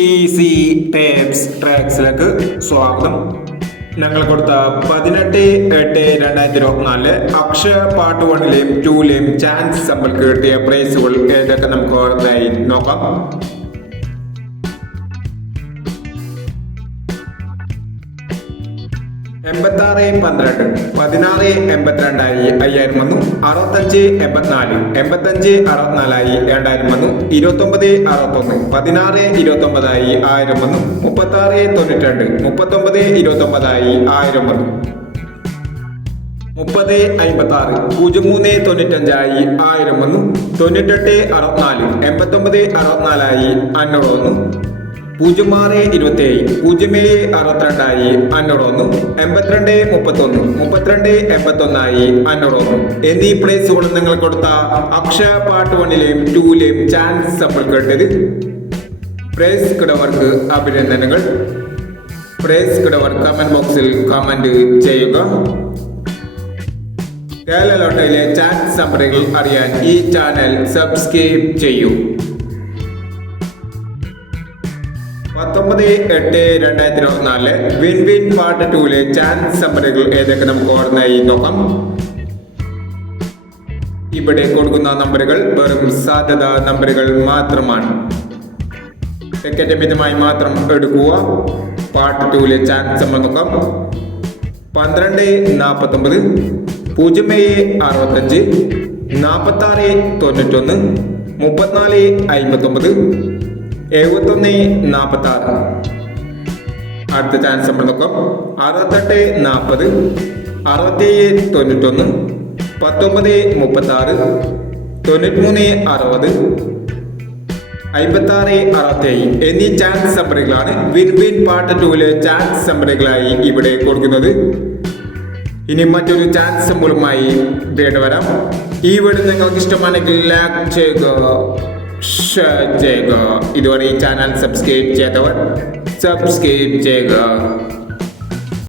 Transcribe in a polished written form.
Easy tapes ട്രാക്സിലേക്ക് സ്വാഗതം. ഞങ്ങൾ കൊടുത്ത 18/8/2024 അക്ഷയ പാർട്ട് 1ലെയും 2ലെയും ചാൻസ് നമ്മൾക്ക് കിട്ടിയ പ്രൈസുകൾ ഏതൊക്കെ നമുക്ക് ഓരോന്നായി നോക്കാം. 86-12 16-82 5000 വന്നു. 65-84 85-64 2000 വന്നു. 29-61 16-29 1000 വന്നു. 36-92 39-29 1000 വന്നു. 30-56 03-95 1000 വന്നു. 98-64 89-64 500 വന്നു. 06-27 07-62 500 വന്നു. 82-31 32-81 500 വന്നു. എന്നീ പ്രൈസുകൾ നിങ്ങൾ കൊടുത്ത അക്ഷയ പാർട്ട് 1ലെയും 2ലെയും ചാൻസ് നമ്മൾ കേട്ടത്. പ്രൈസ് കിടവർക്ക് അഭിനന്ദനങ്ങൾ. പ്രൈസ് കിടവർ കമന്റ് ബോക്സിൽ കമന്റ് ചെയ്യുക. കേരള ലോട്ടറിയിലെ ചാൻസ് നമ്പറുകൾ അറിയാൻ ഈ ചാനൽ സബ്സ്ക്രൈബ് ചെയ്യൂ. 19/8/2024 വിൻ വിൻ പാർട്ട് 2ലെ ചാൻസ് നമ്പറുകൾ ഏതൊക്കെ നമുക്ക് ഓർമ്മയായി നോക്കാം. ഇവിടെ കൊടുക്കുന്ന നമ്പറുകൾ വെറും സാധ്യത നമ്പറുകൾ മാത്രമാണ്. ടിക്കറ്റ് മിതമായി മാത്രം എടുക്കുക. പാർട്ട് 2ലെ ചാൻസ് നമ്പർ നോക്കാം. 12-49 07-65 46-91 34-59 71-46. അടുത്ത ചാൻസ് നമ്മൾ നോക്കാം. 68-40 67-91 19-36 93-60 56-67 എന്നീ ചാൻസ് നമ്പറുകളാണ് വിൻ വിൻ പാർട്ട് 2ലെ ചാൻസ് നമ്പറുകളായി ഇവിടെ കൊടുക്കുന്നത്. ഇനി മറ്റൊരു ചാൻസ് നമ്പറുമായി വീണ്ടും വരാം. ഈ വീഡിയോ നിങ്ങൾക്ക് ഇഷ്ടമാണെങ്കിൽ ലൈക്ക് ചെയ്യുക, ഷെയർ ചെയ്യുക. ഇതുവരെ ഈ ചാനൽ സബ്സ്ക്രൈബ് ചെയ്യാത്തവർ സബ്സ്ക്രൈബ് ചെയ്യുക.